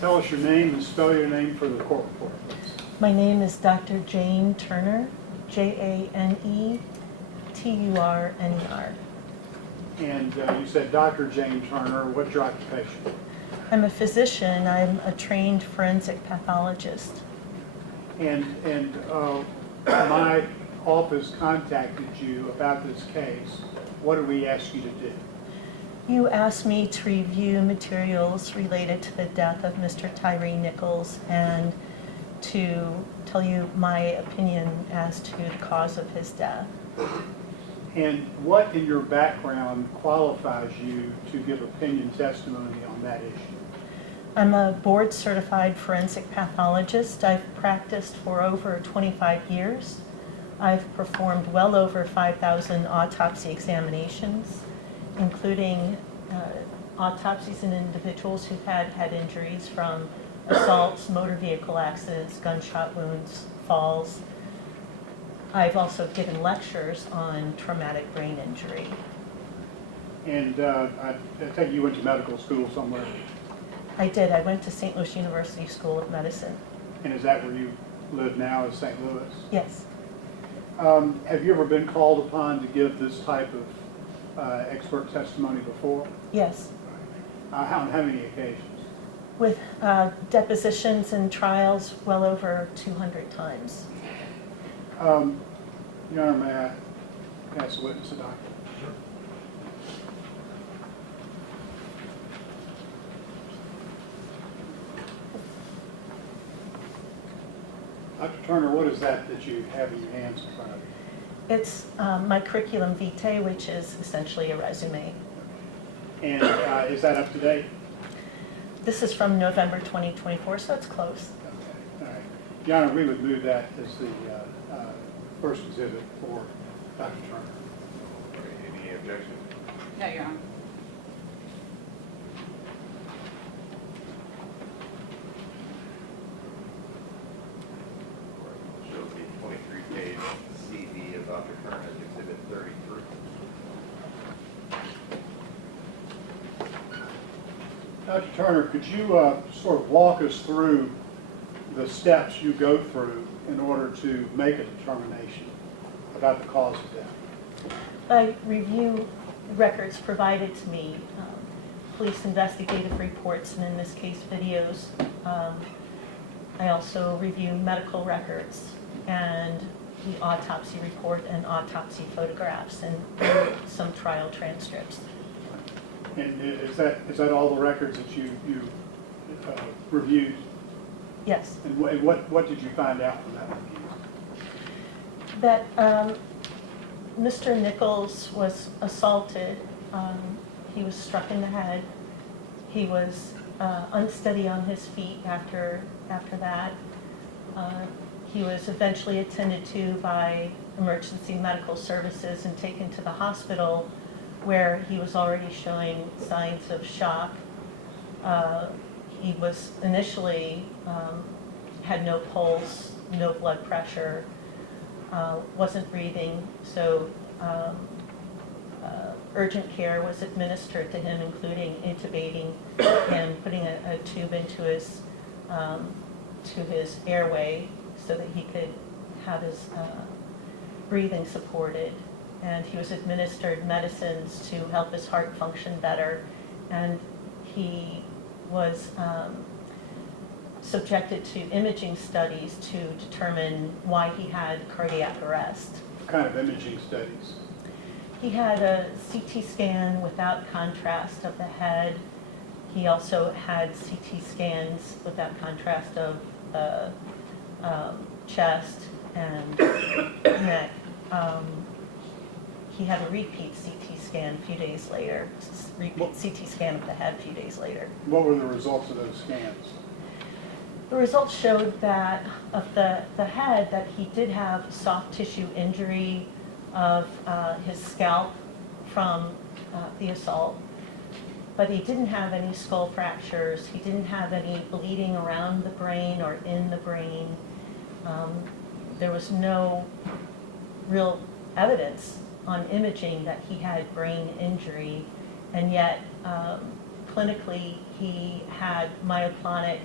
Tell us your name and spell your name for the court report, please. My name is Dr. Jane Turner, Janeturner. And you said Dr. Jane Turner. What's your occupation? I'm a physician. I'm a trained forensic pathologist. And my office contacted you about this case. What did we ask you to do? You asked me to review materials related to the death of Mr. Tyre Nichols and to tell you my opinion as to the cause of his death. And what in your background qualifies you to give opinion testimony on that issue? I'm a board-certified forensic pathologist. I've practiced for over 25 years. I've performed well over 5,000 autopsy examinations, including autopsies in individuals who've had head injuries from assaults, motor vehicle accidents, gunshot wounds, falls. I've also given lectures on traumatic brain injury. And I take you went to medical school somewhere. I did. I went to St. Louis University School of Medicine. And is that where you live now, is St. Louis? Yes. Have you ever been called upon to give this type of expert testimony before? Yes. On how many occasions? With depositions and trials well over 200 times. Your Honor, may I pass the witness to Doctor? Sure. Dr. Turner, what is that you have in your hands in front of you? It's my curriculum vitae, which is essentially a resume. And is that up to date? This is from November 2024, so it's close. Okay, all right. Your Honor, we would move that as the first exhibit for Dr. Turner. Any objections? No, Your Honor. Show the 23-page CV of Dr. Turner as Exhibit 33. Dr. Turner, could you sort of walk us through the steps you go through in order to make a determination about the cause of death? I review records provided to me, police investigative reports, and in this case, videos. I also review medical records and the autopsy report and autopsy photographs and some trial transcripts. And is that all the records that you reviewed? Yes. And what did you find out from that review? That Mr. Nichols was assaulted. He was struck in the head. He was unsteady on his feet after that. He was eventually attended to by emergency medical services and taken to the hospital, where he was already showing signs of shock. He was initially had no pulse, no blood pressure, wasn't breathing, so urgent care was administered to him, including intubating him, putting a tube into his airway so that he could have his breathing supported. And he was administered medicines to help his heart function better, and he was subjected to imaging studies to determine why he had cardiac arrest. What kind of imaging studies? He had a CT scan without contrast of the head. He also had CT scans without contrast of the chest and neck. He had a repeat CT scan a few days later, repeat CT scan of the head a few days later. What were the results of those scans? The results showed that of the head, that he did have soft tissue injury of his scalp from the assault, but he didn't have any skull fractures. He didn't have any bleeding around the brain or in the brain. There was no real evidence on imaging that he had brain injury, and yet clinically, he had myoclonic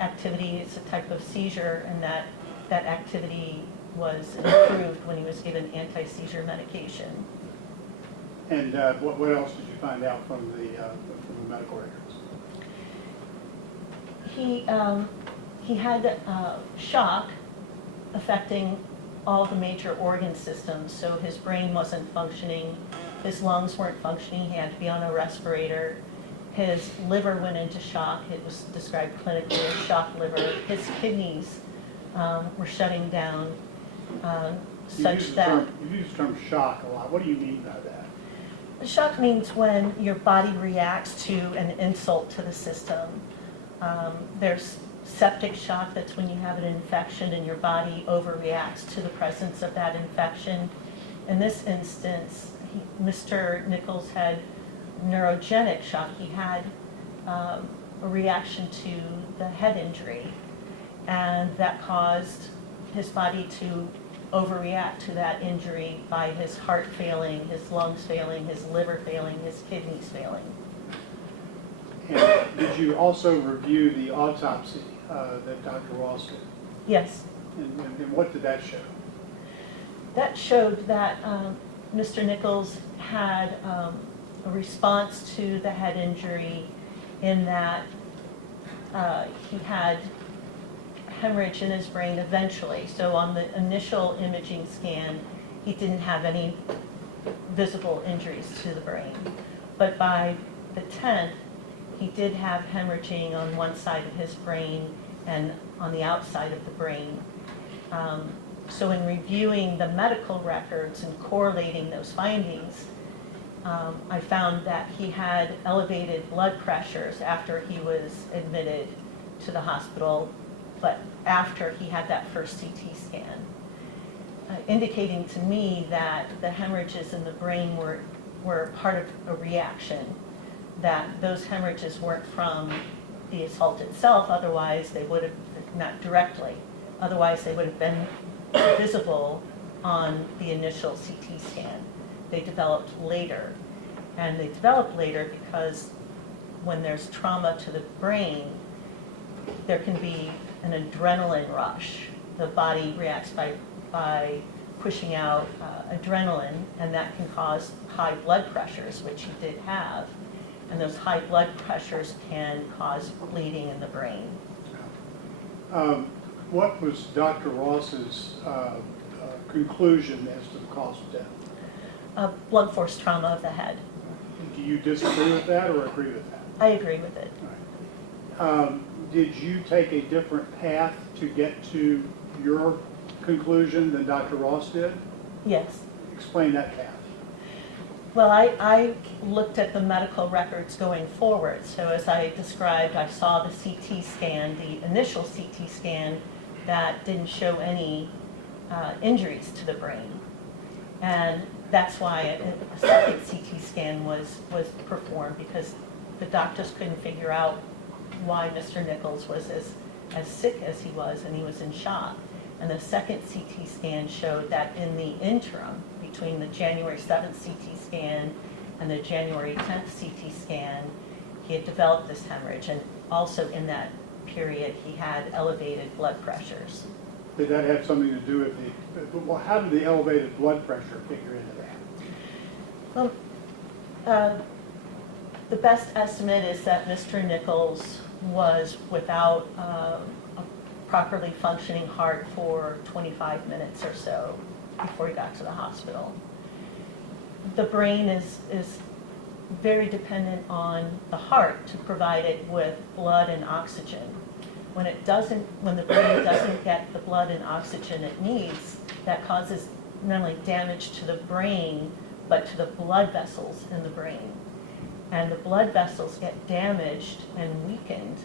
activity. It's a type of seizure, and that activity was improved when he was given anti-seizure medication. And what else did you find out from the medical records? He had shock affecting all the major organ systems, so his brain wasn't functioning, his lungs weren't functioning, he had to be on a respirator. His liver went into shock. It was described clinically as shock liver. His kidneys were shutting down such that... You use the term shock a lot. What do you mean by that? Shock means when your body reacts to an insult to the system. There's septic shock, that's when you have an infection and your body overreacts to the presence of that infection. In this instance, Mr. Nichols had neurogenic shock. He had a reaction to the head injury, and that caused his body to overreact to that injury by his heart failing, his lungs failing, his liver failing, his kidneys failing. And did you also review the autopsy that Dr. Ross did? Yes. And what did that show? That showed that Mr. Nichols had a response to the head injury in that he had hemorrhage in his brain eventually. So on the initial imaging scan, he didn't have any visible injuries to the brain. But by the 10th, he did have hemorrhaging on one side of his brain and on the outside of the brain. So in reviewing the medical records and correlating those findings, I found that he had elevated blood pressures after he was admitted to the hospital, but after he had that first CT scan, indicating to me that the hemorrhages in the brain were part of a reaction, that those hemorrhages weren't from the assault itself, otherwise they would have, not directly, otherwise they would have been visible on the initial CT scan. They developed later, and they developed later because when there's trauma to the brain, there can be an adrenaline rush. The body reacts by pushing out adrenaline, and that can cause high blood pressures, which he did have. And those high blood pressures can cause bleeding in the brain. What was Dr. Ross's conclusion as to the cause of death? Blunt force trauma of the head. Do you disagree with that or agree with that? I agree with it. All right. Did you take a different path to get to your conclusion than Dr. Ross did? Yes. Explain that path. Well, I looked at the medical records going forward. So as I described, I saw the CT scan, the initial CT scan that didn't show any injuries to the brain. And that's why a second CT scan was performed, because the doctors couldn't figure out why Mr. Nichols was as sick as he was, and he was in shock. And the second CT scan showed that in the interim, between the January 7th CT scan and the January 10th CT scan, he had developed this hemorrhage. And also in that period, he had elevated blood pressures. Did that have something to do with well, how did the elevated blood pressure figure into that? Well, the best estimate is that Mr. Nichols was without a properly functioning heart for 25 minutes or so before he got to the hospital. The brain is very dependent on the heart to provide it with blood and oxygen. When the brain doesn't get the blood and oxygen it needs, that causes not only damage to the brain, but to the blood vessels in the brain. And the blood vessels get damaged and weakened.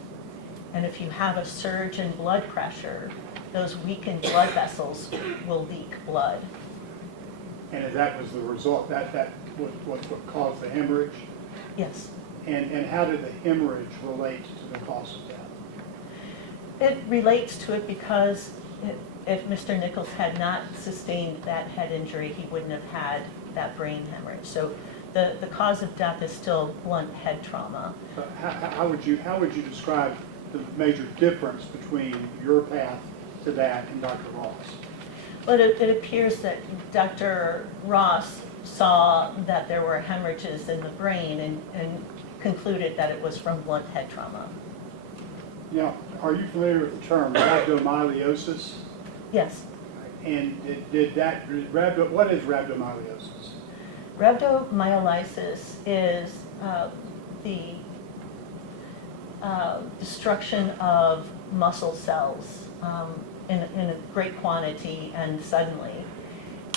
And if you have a surge in blood pressure, those weakened blood vessels will leak blood. And that was the result, that was what caused the hemorrhage? Yes. And how did the hemorrhage relate to the cause of death? It relates to it because if Mr. Nichols had not sustained that head injury, he wouldn't have had that brain hemorrhage. So The cause of death is still blunt head trauma. So how would you describe the major difference between your path to that and Dr. Ross? But it appears that Dr. Ross saw that there were hemorrhages in the brain and concluded that it was from blunt head trauma. Now, are you familiar with the term rhabdomyolysis? Yes. And what is rhabdomyolysis? Rhabdomyolysis is the destruction of muscle cells in a great quantity and suddenly.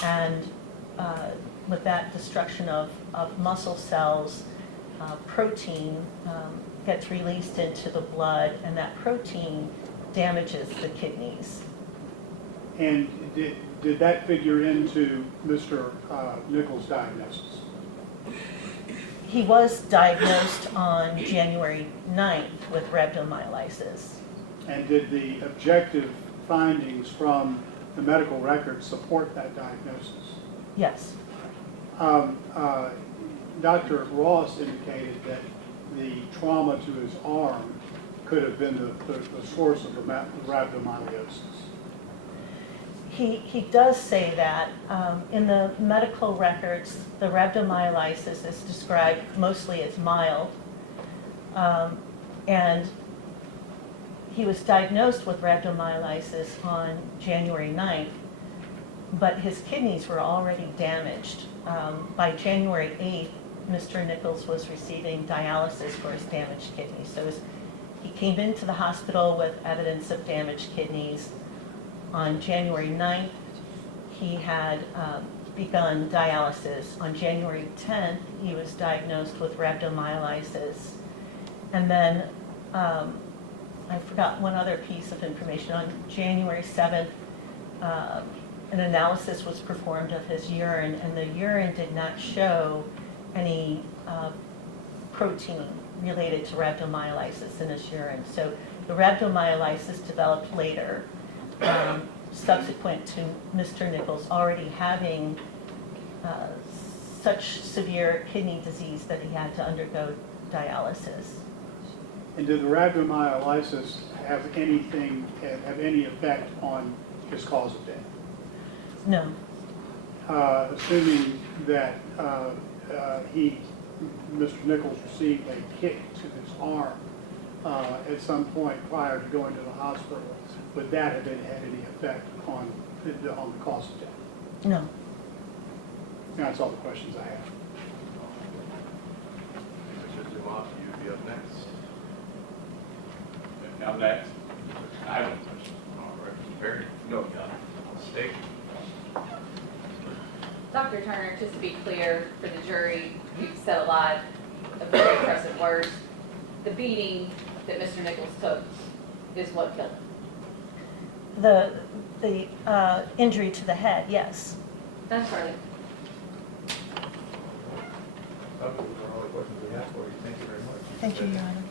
And with that destruction of muscle cells, protein gets released into the blood, and that protein damages the kidneys. And did that figure into Mr. Nichols' diagnosis? He was diagnosed on January 9th with rhabdomyolysis. And did the objective findings from the medical records support that diagnosis? Yes. Dr. Ross indicated that the trauma to his arm could have been the source of the rhabdomyolysis. He does say that. In the medical records, the rhabdomyolysis is described mostly as mild. And he was diagnosed with rhabdomyolysis on January 9th, but his kidneys were already damaged. By January 8th, Mr. Nichols was receiving dialysis for his damaged kidneys. So he came into the hospital with evidence of damaged kidneys. On January 9th, he had begun dialysis. On January 10th, he was diagnosed with rhabdomyolysis. And then I forgot one other piece of information. On January 7th, an analysis was performed of his urine, and the urine did not show any protein related to rhabdomyolysis in his urine. So the rhabdomyolysis developed later, subsequent to Mr. Nichols already having such severe kidney disease that he had to undergo dialysis. And did the rhabdomyolysis have any effect on his cause of death? No. Assuming that Mr. Nichols received a kick to his arm at some point prior to going to the hospital, would that have had any effect on the cause of death? No. That's all the questions I have. Mr. Dumont, you'd be up next. Now next, I have no questions. All right, Barry, go. State. Dr. Turner, just to be clear for the jury, you've said a lot of very impressive words. The beating that Mr. Nichols took is what killed him. The injury to the head, yes. That's Charlie. Those are all the questions we have for you. Thank you very much. Thank you, Your Honor.